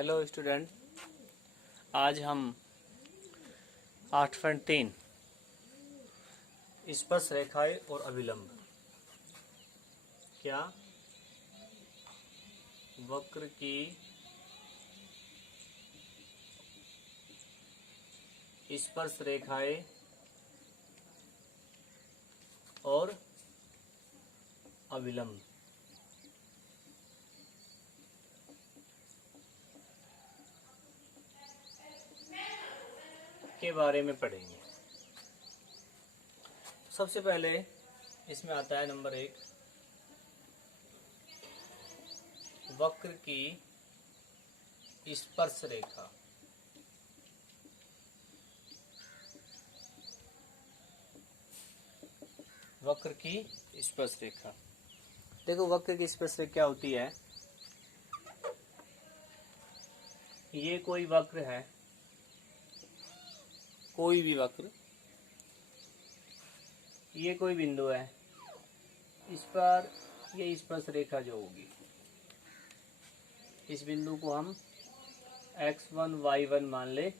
Hello student, आज हम 8.3 स्पर्श रेखाएं और अभिलंब, क्या वक्र की स्पर्श रेखाएं और अभिलंब के बारे में पढ़ेंगे। सबसे पहले इसमें आता है नंबर 1, वक्र की स्पर्श रेखा। वक्र की स्पर्श रेखा, देखो वक्र की स्पर्श रेखा क्या होती है। ये कोई वक्र है, कोई भी वक्र, ये कोई बिंदु है, इस पर ये स्पर्श रेखा जो होगी, इस बिंदु को हम x1 y1 मान ले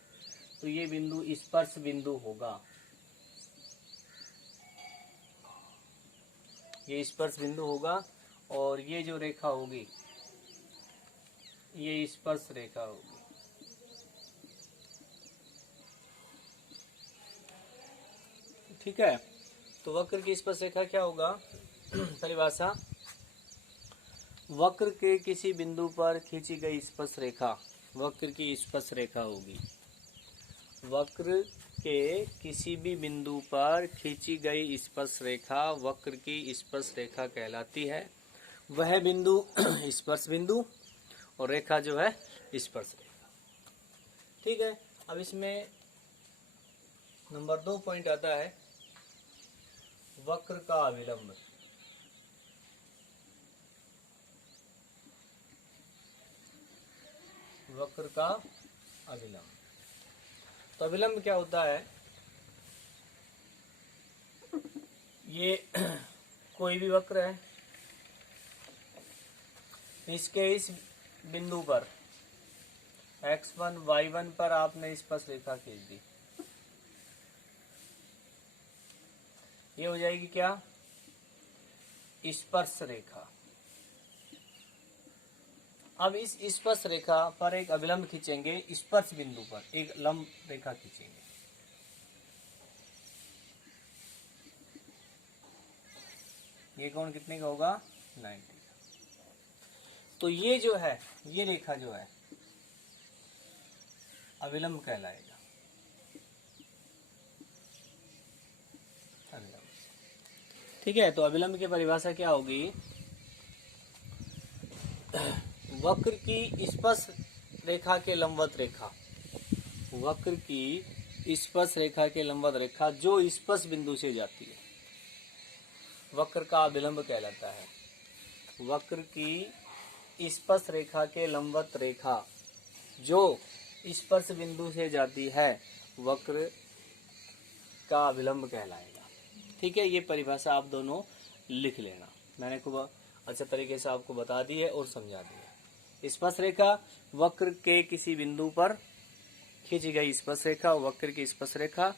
तो ये बिंदु स्पर्श बिंदु होगा। ये स्पर्श बिंदु होगा और ये जो रेखा होगी ये स्पर्श रेखा होगी। ठीक है, तो वक्र की स्पर्श रेखा क्या होगा? परिभाषा, वक्र के किसी बिंदु पर खींची गई स्पर्श रेखा वक्र की स्पर्श रेखा होगी। वक्र के किसी भी बिंदु पर खींची गई स्पर्श रेखा वक्र की स्पर्श रेखा कहलाती है। वह बिंदु स्पर्श बिंदु और रेखा जो है स्पर्श रेखा। ठीक है, अब इसमें नंबर 2 पॉइंट आता है वक्र का अभिलंब। वक्र का अभिलंब, तो अभिलंब क्या होता है? ये कोई भी वक्र है, इसके इस बिंदु पर x1 y1 पर आपने स्पर्श रेखा खींच दी, ये हो जाएगी क्या? स्पर्श रेखा। अब इस स्पर्श रेखा पर एक अभिलंब खींचेंगे, स्पर्श बिंदु पर एक लंब रेखा खींचेंगे। ये कोण कितने का होगा? 90 का। तो ये जो है, ये रेखा जो है अभिलंब कहलाएगा। अभिलंब, ठीक है। तो अभिलंब की परिभाषा क्या होगी? वक्र की स्पर्श रेखा के लंबवत रेखा, वक्र की स्पर्श रेखा के लंबवत रेखा जो स्पर्श बिंदु से जाती है, वक्र का अभिलंब कहलाता है। वक्र की स्पर्श रेखा के लंबवत रेखा जो स्पर्श बिंदु से जाती है, वक्र का अभिलंब कहलाएगा। ठीक है, ये परिभाषा आप दोनों लिख लेना, मैंने खूब अच्छे तरीके से आपको बता दी है और समझा दी है। स्पर्श रेखा, वक्र के किसी बिंदु पर खींची गई स्पर्श रेखा वक्र की स्पर्श रेखा।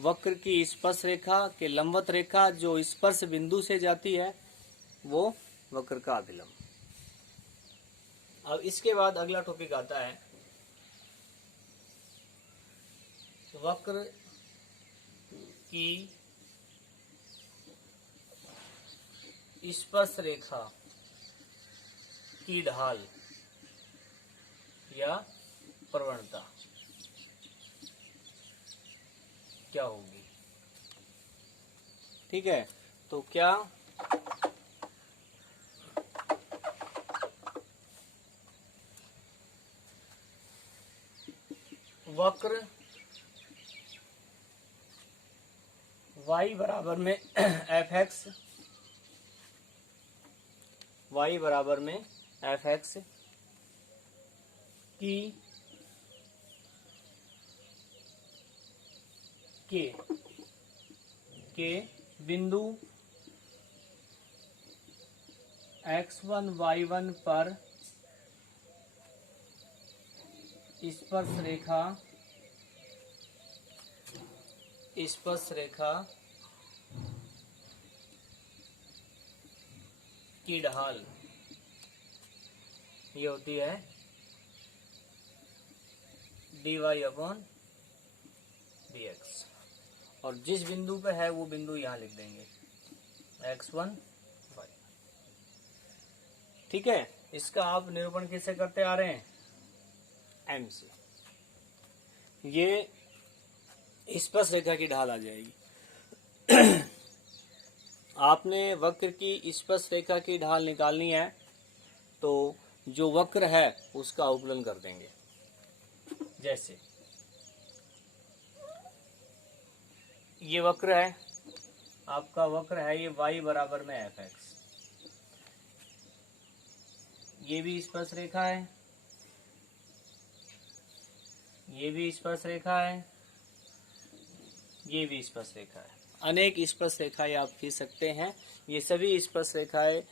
वक्र की स्पर्श रेखा के लंबवत रेखा जो स्पर्श बिंदु से जाती है, वो वक्र का अभिलंब। अब इसके बाद अगला टॉपिक आता है वक्र की स्पर्श रेखा की ढाल या प्रवणता क्या होगी? ठीक है, तो क्या वक्र y बराबर में fx, y बराबर में fx की के बिंदु x1 y1 पर स्पर्श रेखा की ढाल ये होती है dy/dx, और जिस बिंदु पे है वो बिंदु यहां लिख देंगे x1 y। ठीक है, इसका आप निरूपण किससे करते आ रहे हैं? m से। ये स्पर्श रेखा की ढाल आ जाएगी। आपने वक्र की स्पर्श रेखा की ढाल निकालनी है तो जो वक्र है उसका अवकलन कर देंगे। जैसे ये वक्र है, आपका वक्र है ये y बराबर में fx, ये भी स्पर्श रेखा है, ये भी स्पर्श रेखा है, ये भी स्पर्श रेखा है। अनेक स्पर्श रेखाएं आप खींच सकते हैं। ये सभी स्पर्श रेखाएं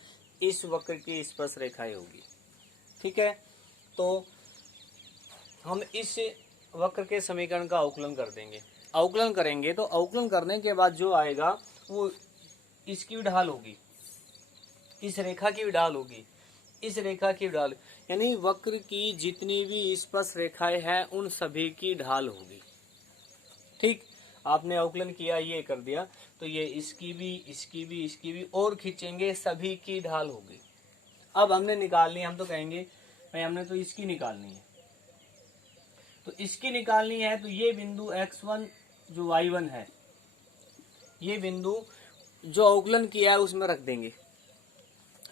इस वक्र की स्पर्श रेखाएं होगी। ठीक है, तो हम इस वक्र के समीकरण का अवकलन कर देंगे। अवकलन करेंगे तो अवकलन करने के बाद जो आएगा वो इसकी ढाल होगी, इस रेखा की ढाल होगी, इस रेखा की ढाल, यानी वक्र की जितनी भी स्पर्श रेखाएं हैं उन सभी की ढाल होगी। ठीक, आपने अवकलन किया, ये कर दिया, तो ये इसकी भी, इसकी भी, इसकी भी और खींचेंगे, सभी की ढाल होगी। अब हमने निकालनी है, हम तो कहेंगे भाई हमने तो इसकी निकालनी है, तो इसकी निकालनी है तो ये बिंदु x1 जो y1 है, ये बिंदु जो अवकलन किया है उसमें रख देंगे।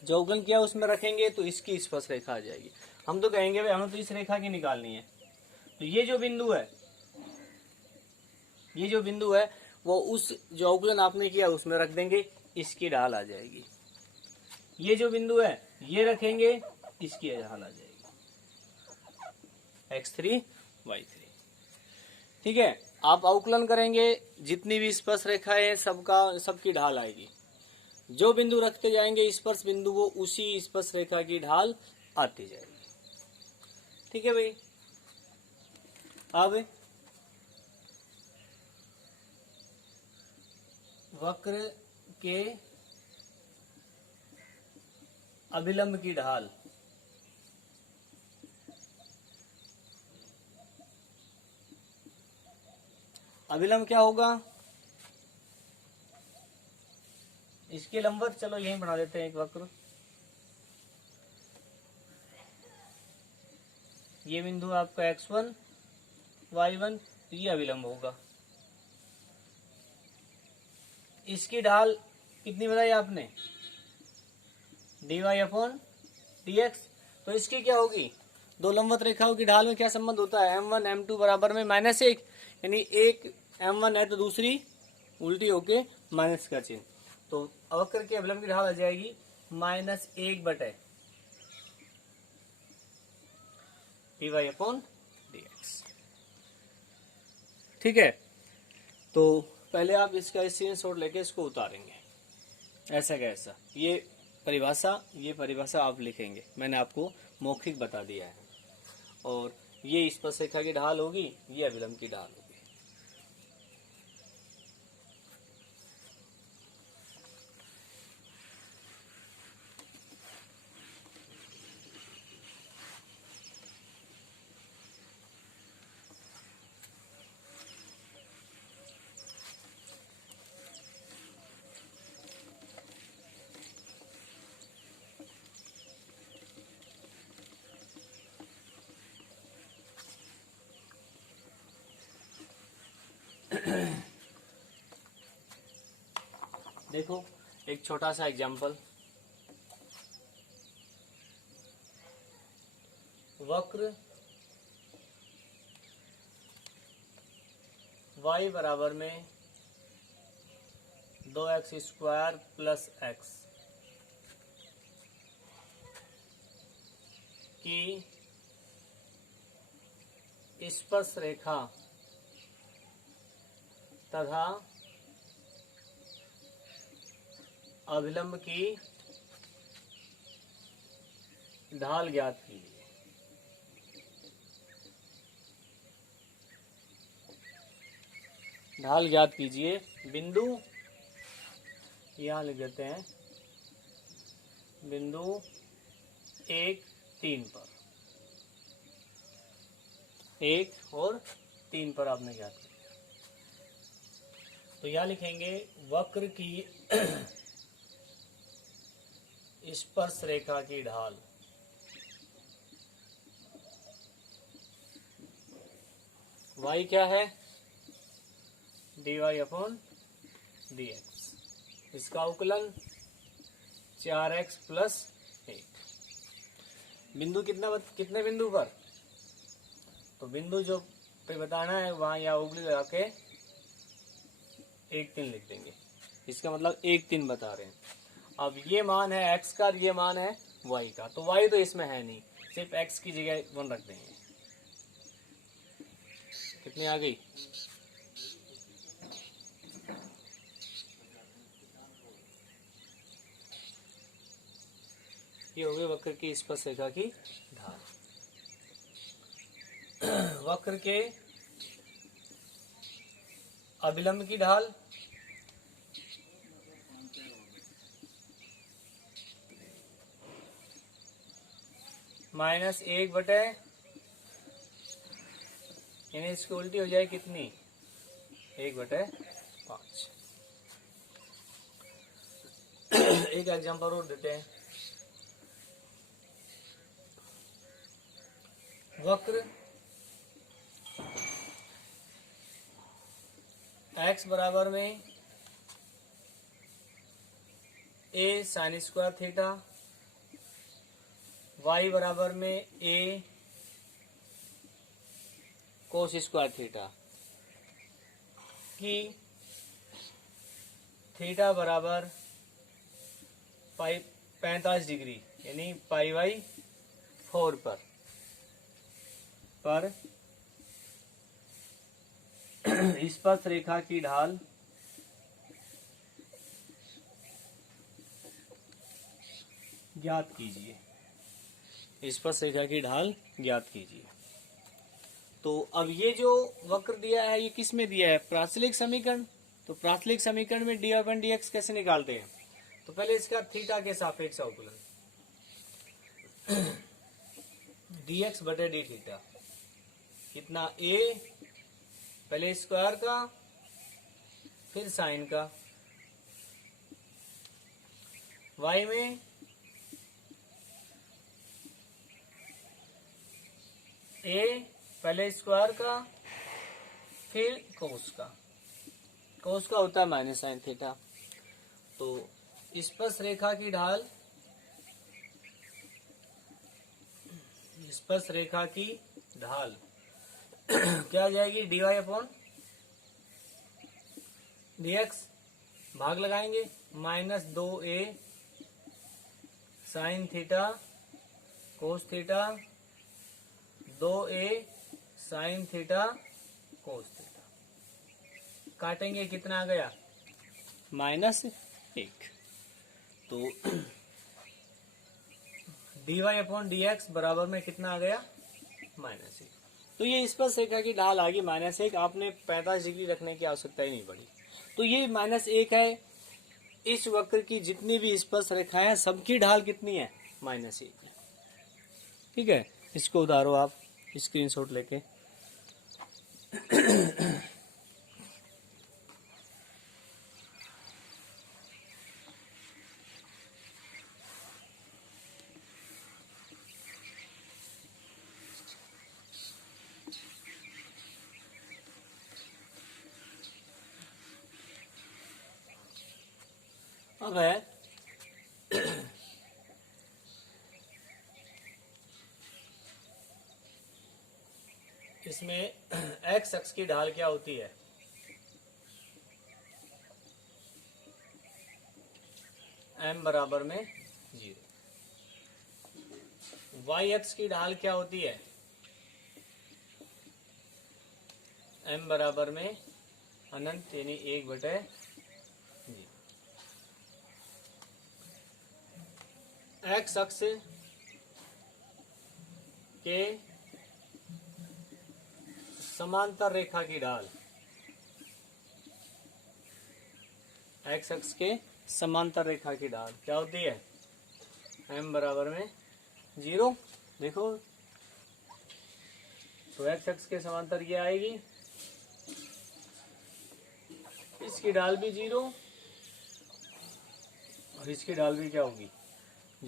जो अवकलन किया है उसमें रखेंगे तो इसकी स्पर्श रेखा आ जाएगी। हम तो कहेंगे भाई हमें तो इस रेखा की निकालनी है, तो ये जो बिंदु है, ये जो बिंदु है वो उस जो अवकलन आपने किया उसमें रख देंगे, इसकी ढाल आ जाएगी। ये जो बिंदु है ये रखेंगे, इसकी ढाल आ जाएगी x3 y3। ठीक है, आप अवकलन करेंगे, जितनी भी स्पर्श रेखाएं हैं सबकी ढाल आएगी। जो बिंदु रखते जाएंगे स्पर्श बिंदु, वो उसी स्पर्श रेखा की ढाल आती जाएगी। ठीक है भाई। अब वक्र के अभिलंब की ढाल, अभिलंब क्या होगा? इसके लंबवत, चलो यहीं बना देते हैं एक वक्र। ये बिंदु आपका x1 y1, ये अभिलंब होगा। इसकी ढाल कितनी बताई आपने? dy/dx। तो इसकी क्या होगी? दो लंबवत रेखाओं की ढाल में क्या संबंध होता है? m1 m2 बराबर में -1, यानी एक m1 है तो दूसरी उल्टी होके माइनस का चिन्ह, तो वक्र के अभिलंब की ढाल आ जाएगी -1/dy/dx। ठीक है, तो पहले आप इसका स्क्रीनशॉट लेके इसको उतारेंगे, ऐसा कैसा। ये परिभाषा आप लिखेंगे, मैंने आपको मौखिक बता दिया है। और ये स्पर्श रेखा की ढाल होगी, ये अभिलंब की ढाल होगी। देखो एक छोटा सा एग्जाम्पल, वक्र y बराबर में 2x² + x की स्पर्श रेखा तथा अभिलंब की ढाल ज्ञात कीजिए। ढाल ज्ञात कीजिए। बिंदु यहाँ लिख देते हैं, बिंदु 1, 3 पर, 1 और 3 पर आपने ज्ञात किया। तो यहाँ लिखेंगे वक्र की स्पर्श रेखा की ढाल y क्या है, dy/dx, इसका उकलन 4x + 1। बिंदु कितने बिंदु पर, तो बिंदु जो पे बताना है वहां या उंगली लगा के 1, 3 लिख देंगे। इसका मतलब 1, 3 बता रहे हैं। अब ये मान है x का, ये मान है y का, तो y तो इसमें है नहीं, सिर्फ x की जगह 1 रख देंगे। कितनी आ गई, ये हो गई वक्र की स्पर्श रेखा की ढाल। वक्र के अभिलंब की ढाल -1/, यानी इसकी उल्टी हो जाए कितनी, 1/5। एक एग्जांपल और देते हैं। वक्र x बराबर में a sin² थीटा, y बराबर में a cos² थीटा की थीटा बराबर 45 डिग्री यानी π/4 पर स्पर्श रेखा की ढाल ज्ञात कीजिए। स्पर्श रेखा की ढाल ज्ञात कीजिए। तो अब ये जो वक्र दिया है ये किस में दिया है, प्राचलिक समीकरण। तो प्राचलिक समीकरण में dy/dx कैसे निकालते हैं, तो पहले इसका थीटा के सापेक्ष अवकलन dx/dθ कितना, a पहले स्क्वायर का फिर साइन का, y में a पहले स्क्वायर का फिर कोस का, कोस का होता है -sin²। तो स्पर्श रेखा की ढाल, स्पर्श रेखा की ढाल क्या आ जाएगी, dy/dx, भाग लगाएंगे -2a sin² cos², 2a sin² cos², काटेंगे कितना आ गया, -1। तो dy/dx बराबर में कितना आ गया, -1। तो ये स्पर्श रेखा की ढाल आ गई -1। आपने 45 डिग्री रखने की आवश्यकता ही नहीं पड़ी। तो ये -1 है। इस वक्र की जितनी भी स्पर्श रेखाएं हैं सबकी ढाल कितनी है, -1। ठीक है, इसको उतारो आप स्क्रीनशॉट लेके। अब है इसमें x अक्ष की ढाल क्या होती है, m बराबर में 0। y अक्ष की ढाल क्या होती है, m बराबर में अनंत यानी 1/0। x अक्ष के समांतर रेखा की ढाल एक्स अक्ष के समांतर रेखा की ढाल क्या होती है, m बराबर में 0। देखो तो एक्स अक्ष के समांतर ये आएगी, इसकी ढाल भी 0 और इसकी ढाल भी क्या होगी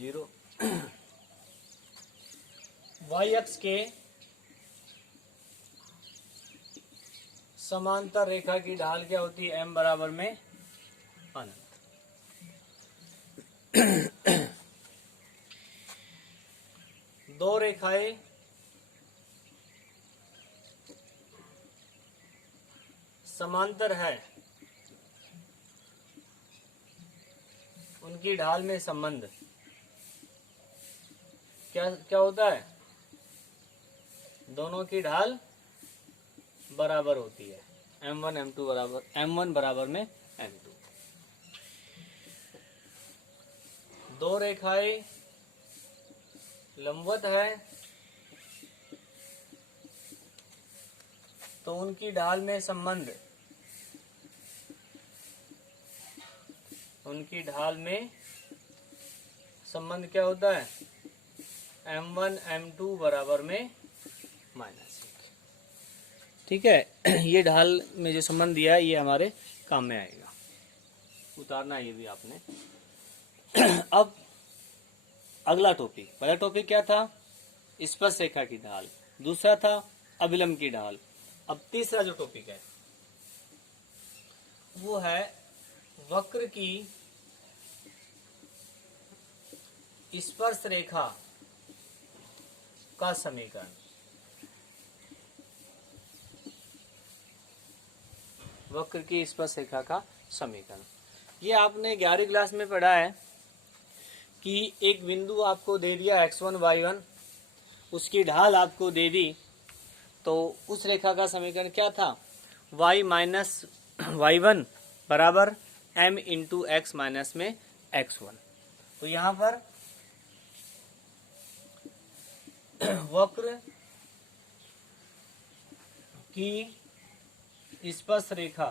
0। वाई अक्ष के समांतर रेखा की ढाल क्या होती है, m बराबर में अनंत। दो रेखाएं समांतर है, उनकी ढाल में संबंध क्या क्या होता है, दोनों की ढाल बराबर होती है, m1 m2 बराबर m1 बराबर में m2। दो रेखाएं लंबवत है तो उनकी ढाल में संबंध, उनकी ढाल में संबंध क्या होता है, m1 m2 बराबर में -1। ठीक है, ये ढाल में जो संबंध दिया है ये हमारे काम में आएगा, उतारना ये भी आपने। अब अगला टॉपिक, पहला टॉपिक क्या था, स्पर्श रेखा की ढाल, दूसरा था अभिलंब की ढाल। अब तीसरा जो टॉपिक है वो है वक्र की स्पर्श रेखा का समीकरण। वक्र की स्पर्श रेखा का समीकरण, ये आपने 11वीं क्लास में पढ़ा है कि एक बिंदु आपको दे दिया x1 y1, उसकी ढाल आपको दे दी, तो उस रेखा का समीकरण क्या था, y माइनस y1 बराबर m इंटू एक्स माइनस में x1। तो यहाँ पर वक्र की स्पर्श रेखा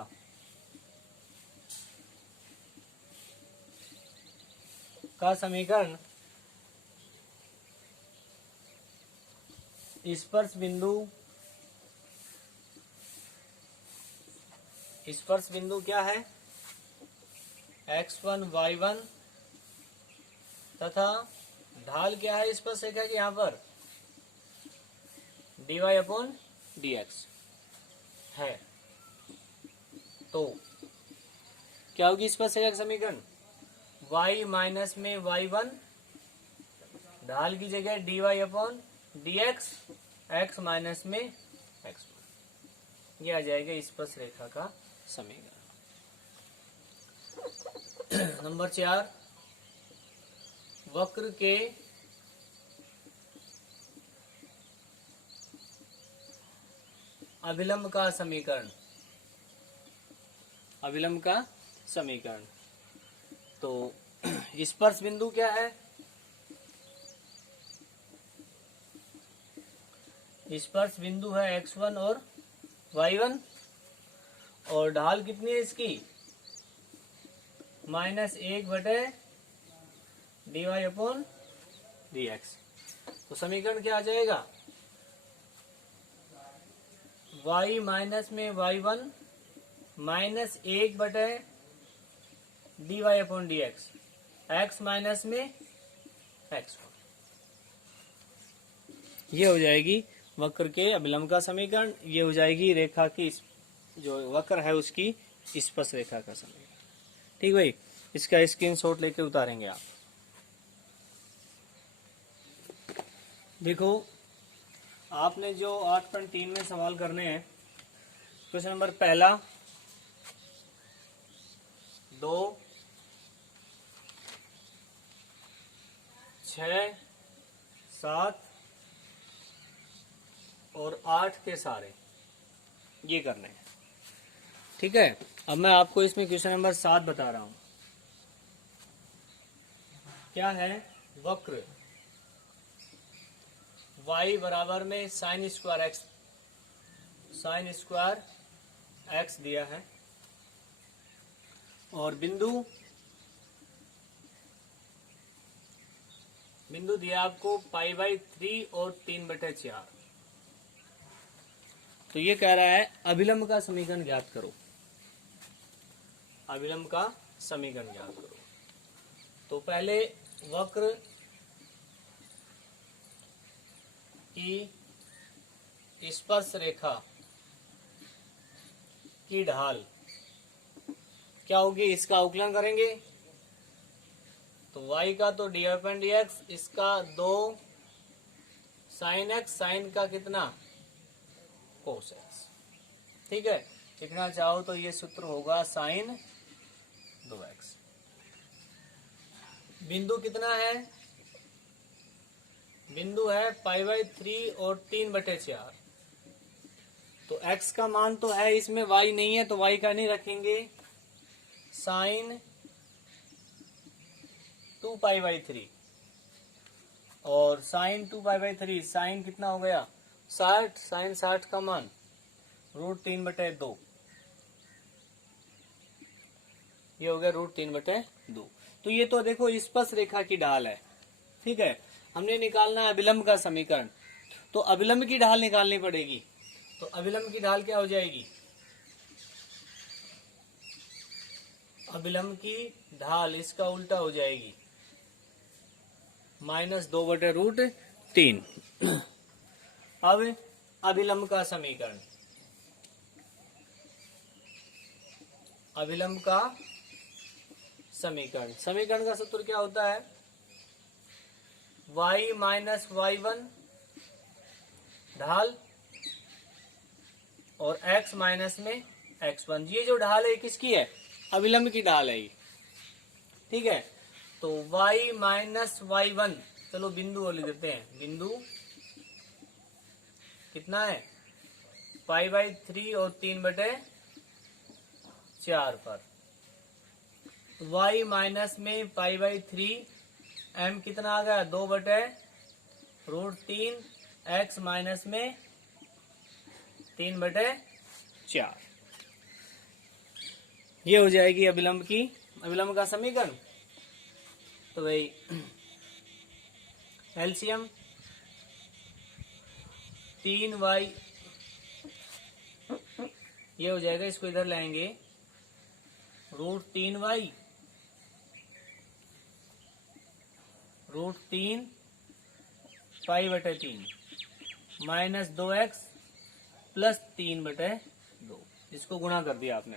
का समीकरण स्पर्श बिंदु क्या है, x1 y1 तथा ढाल क्या है स्पर्श रेखा की, यहाँ पर dy अपॉन dx है। तो क्या होगी स्पर्श रेखा का समीकरण, y माइनस में y1, ढाल की जगह dy upon dx, x minus में x1, ये आ जाएगा स्पर्श रेखा का समीकरण। नंबर 4, वक्र के अभिलंब का समीकरण। अभिलंब का समीकरण, तो स्पर्श बिंदु क्या है, स्पर्श बिंदु है x1 और y1, और ढाल कितनी है इसकी, -1 बटे dy अपॉन dx। तो समीकरण क्या आ जाएगा, y माइनस में y1 -1 बटे dy upon dx, x minus में x1, ये हो जाएगी वक्र के अभिलंब का समीकरण। ये हो जाएगी रेखा की, जो वक्र है उसकी स्पर्श रेखा का समीकरण। ठीक भाई, इसका स्क्रीनशॉट लेके उतारेंगे आप। देखो आपने जो 8.3 में सवाल करने हैं, क्वेश्चन नंबर पहला 2, 6, 7 और 8 के सारे ये करने हैं। ठीक है, अब मैं आपको इसमें क्वेश्चन नंबर 7 बता रहा हूं। क्या है, वक्र y बराबर में साइन स्क्वायर x दिया है, और बिंदु दिया आपको π/3 और 3/4। तो ये कह रहा है अभिलंब का समीकरण ज्ञात करो, अभिलंब का समीकरण ज्ञात करो। तो पहले वक्र की स्पर्श रेखा की ढाल क्या होगी, इसका अवकलन करेंगे। तो y का तो df/dx, इसका 2 sin x, साइन का कितना cos x। ठीक है, लिखना चाहो तो ये सूत्र होगा sin 2x। बिंदु कितना है, बिंदु है π/3 और 3/4। तो x का मान तो है इसमें, y नहीं है तो y का नहीं रखेंगे। साइन 2π/3 और साइन 2π/3, साइन कितना हो गया 60, साइन 60 का मान √3/2, ये हो गया √3/2। तो ये तो देखो स्पर्श रेखा की ढाल है। ठीक है, हमने निकालना है अभिलंब का समीकरण, तो अभिलंब की ढाल निकालनी पड़ेगी। तो अभिलंब की ढाल क्या हो जाएगी, अभिलंब की ढाल इसका उल्टा हो जाएगी -2/√3। अब अभिलंब का समीकरण, अभिलंब का समीकरण, समीकरण का सूत्र क्या होता है, y - y1 ढाल और x माइनस में x1। ये जो ढाल है किसकी है, अभिलंब की ढाल है ये। ठीक है, तो y - y1, चलो बिंदु लिख देते हैं, बिंदु कितना है π/3 और 3/4 पर। y माइनस में π/3, m कितना आ गया 2/√3, x माइनस में 3/4। ये हो जाएगी अभिलंब का समीकरण। तो भाई एलसीएम 3y, ये हो जाएगा, इसको इधर लाएंगे, √3y √3 π/3 -2x + 3/2, इसको गुणा कर दिया आपने।